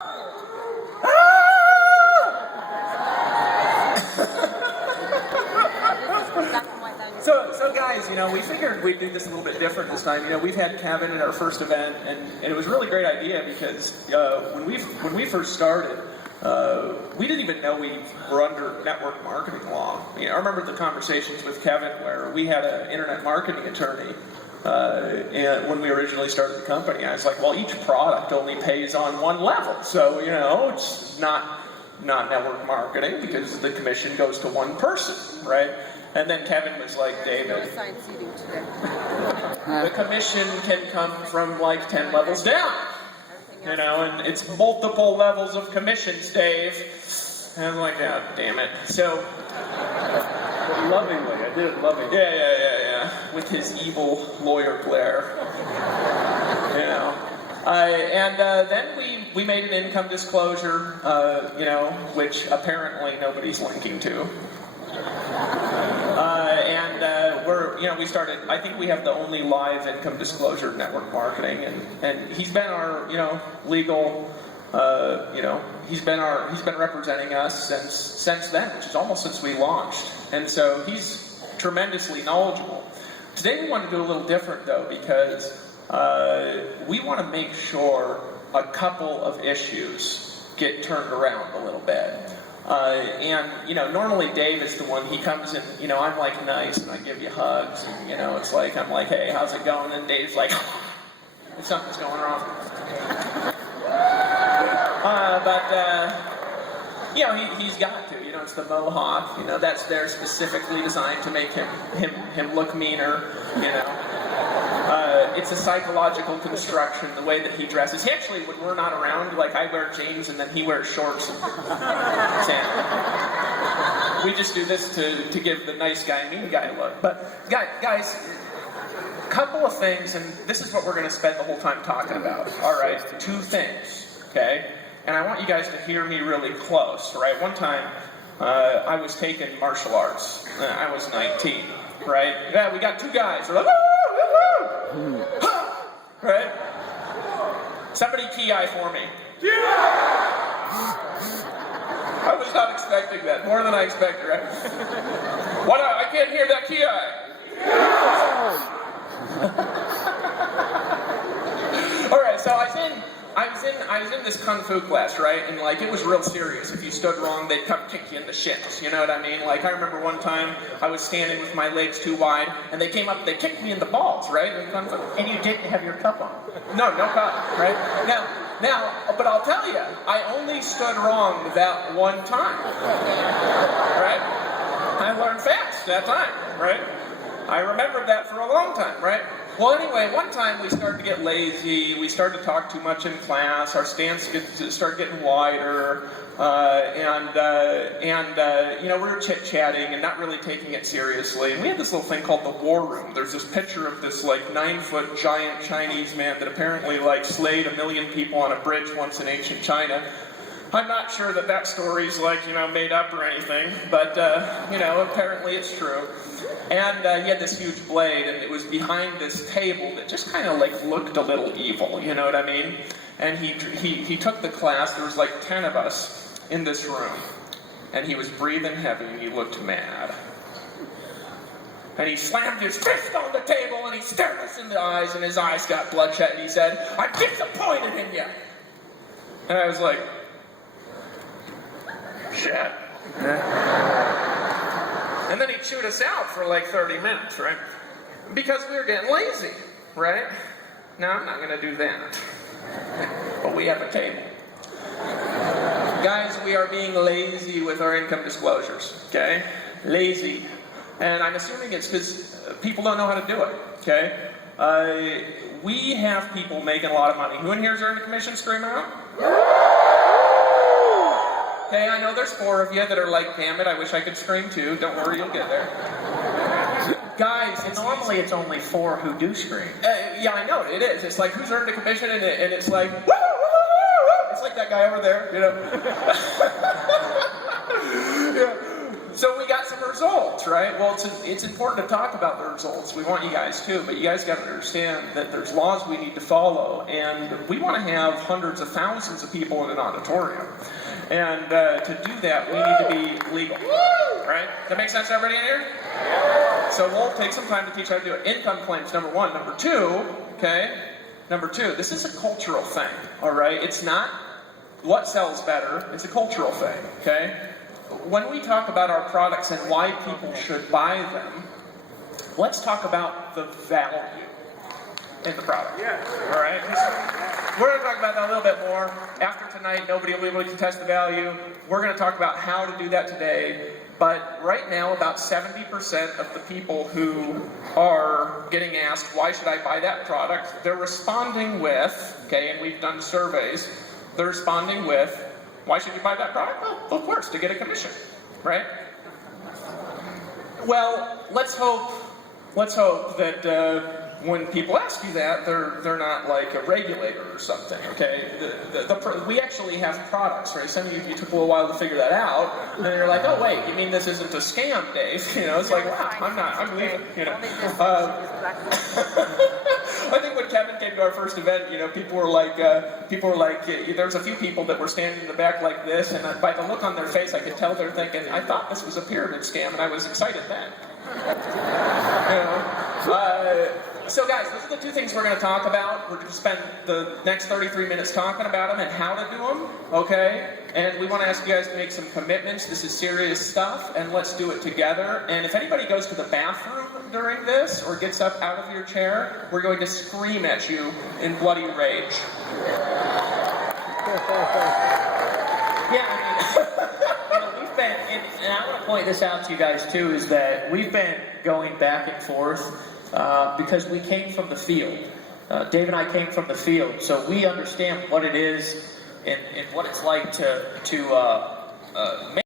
So guys, we figured we'd do this a little bit different this time. We've had Kevin at our first event, and it was a really great idea because when we first started, we didn't even know we were under network marketing law. I remember the conversations with Kevin where we had an internet marketing attorney and when we originally started the company. I was like, well, each product only pays on one level, so it's not network marketing because the commission goes to one person, right? And then Kevin was like, David, the commission can come from like 10 levels down, and it's multiple levels of commissions, Dave. And I'm like, oh, damn it. So, lovingly, I did it lovingly. Yeah. With his evil lawyer glare. Then we made an income disclosure, which apparently nobody's linking to. We started, I think we have the only live income disclosure network marketing, and he's been our, legal, he's been representing us since then, which is almost since we launched. And so he's tremendously knowledgeable. Today we want to do a little different though, because we want to make sure a couple of issues get turned around a little bit. Normally Dave is the one, he comes in, I'm like nice and I give you hugs, and it's like, I'm like, hey, how's it going? And Dave's like, if something's going wrong. He's got to, it's the mohawk, that's there specifically designed to make him look meaner, It's a psychological construction, the way that he dresses. He actually, when we're not around, like I wear jeans and then he wears shorts and sandals. We just do this to give the nice guy, mean guy look. But guys, a couple of things, and this is what we're going to spend the whole time talking about. All right, two things, okay? And I want you guys to hear me really close, right? One time, I was taking martial arts. I was 19, right? Yeah, we got two guys. We're like, woo! Right? Somebody ki for me. I was not expecting that. More than I expected, right? What? I can't hear that ki. All right, so I was in this kung fu class, right? And like it was real serious. If you stood wrong, they'd come kick you in the shins. You know what I mean? Like I remember one time I was standing with my legs too wide, and they came up, they kicked me in the balls, right? And you didn't have your cup on. No cup, right? Now, but I'll tell you, I only stood wrong that one time, right? I learned fast that time, right? I remembered that for a long time, right? Well, anyway, one time we started to get lazy, we started to talk too much in class, our stance started getting wider, we were chit-chatting and not really taking it seriously. And we had this little thing called the war room. There's this picture of this, 9-foot giant Chinese man that apparently, slayed 1 million people on a bridge once in ancient China. I'm not sure that story's, made up or anything, but, apparently it's true. And he had this huge blade, and it was behind this table that just kind of, looked a little evil, you know what I mean? And he took the class, there was 10 of us in this room, and he was breathing heavy, and he looked mad. And he slammed his fist on the table, and he stared us in the eyes, and his eyes got bloodshot, and he said, "I'm disappointed in you." And I was like, shit. And then he chewed us out for 30 minutes, right? Because we were getting lazy, right? Now, I'm not going to do that. But we have a table. Guys, we are being lazy with our income disclosures, okay? Lazy. And I'm assuming it's because people don't know how to do it, okay? We have people making a lot of money. Who in here is earning a commission? Scream out. Okay, I know there's 4 of you that are like, damn it, I wish I could scream too. Don't worry, you'll get there. Guys, normally it's only 4 who do scream. Yeah, I know, it is. It's like, who's earned a commission? And it's like, woo, woo, woo. It's like that guy over there, Yeah. So we got some results, right? Well, it's important to talk about the results. We want you guys to, but you guys got to understand that there's laws we need to follow, and we want to have hundreds of thousands of people in an auditorium. And to do that, we need to be legal, right? That make sense to everybody in here? So we'll take some time to teach how to do it. Income claims, number one. Number two, okay? Number two, this is a cultural thing, all right? It's not what sells better, it's a cultural thing, okay? When we talk about our products and why people should buy them, let's talk about the value in the product. Yeah. All right? We're going to talk about that a little bit more. After tonight, nobody will be able to contest the value. We're going to talk about how to do that today. But right now, about 70% of the people who are getting asked, why should I buy that product? They're responding with, okay, and we've done surveys, they're responding with, why should you buy that product? Well, of course, to get a commission, right? Well, let's hope that when people ask you that, they're not like a regulator or something, okay? We actually have products, right? Some of you took a little while to figure that out, and then you're like, oh wait, you mean this isn't a scam, Dave? You know, it's like, wow, I'm leaving, you know. I think when Kevin came to our first event, you know, people were like, there was a few people that were standing in the back like this, and by the look on their face, I could tell they're thinking, I thought this was a pyramid scam, and I was excited then. You know? So guys, those are the two things we're going to talk about. We're going to spend the next 33 minutes talking about them and how to do them, okay? And we want to ask you guys to make some commitments. This is serious stuff, and let's do it together. And if anybody goes to the bathroom during this or gets up out of your chair, we're going to scream at you in bloody rage. Yeah, I mean, you know, we've been, and I want to point this out to you guys too, is that we've been going back and forth because we came from the field. Dave and I came from the field, so we understand what it is and what it's like to make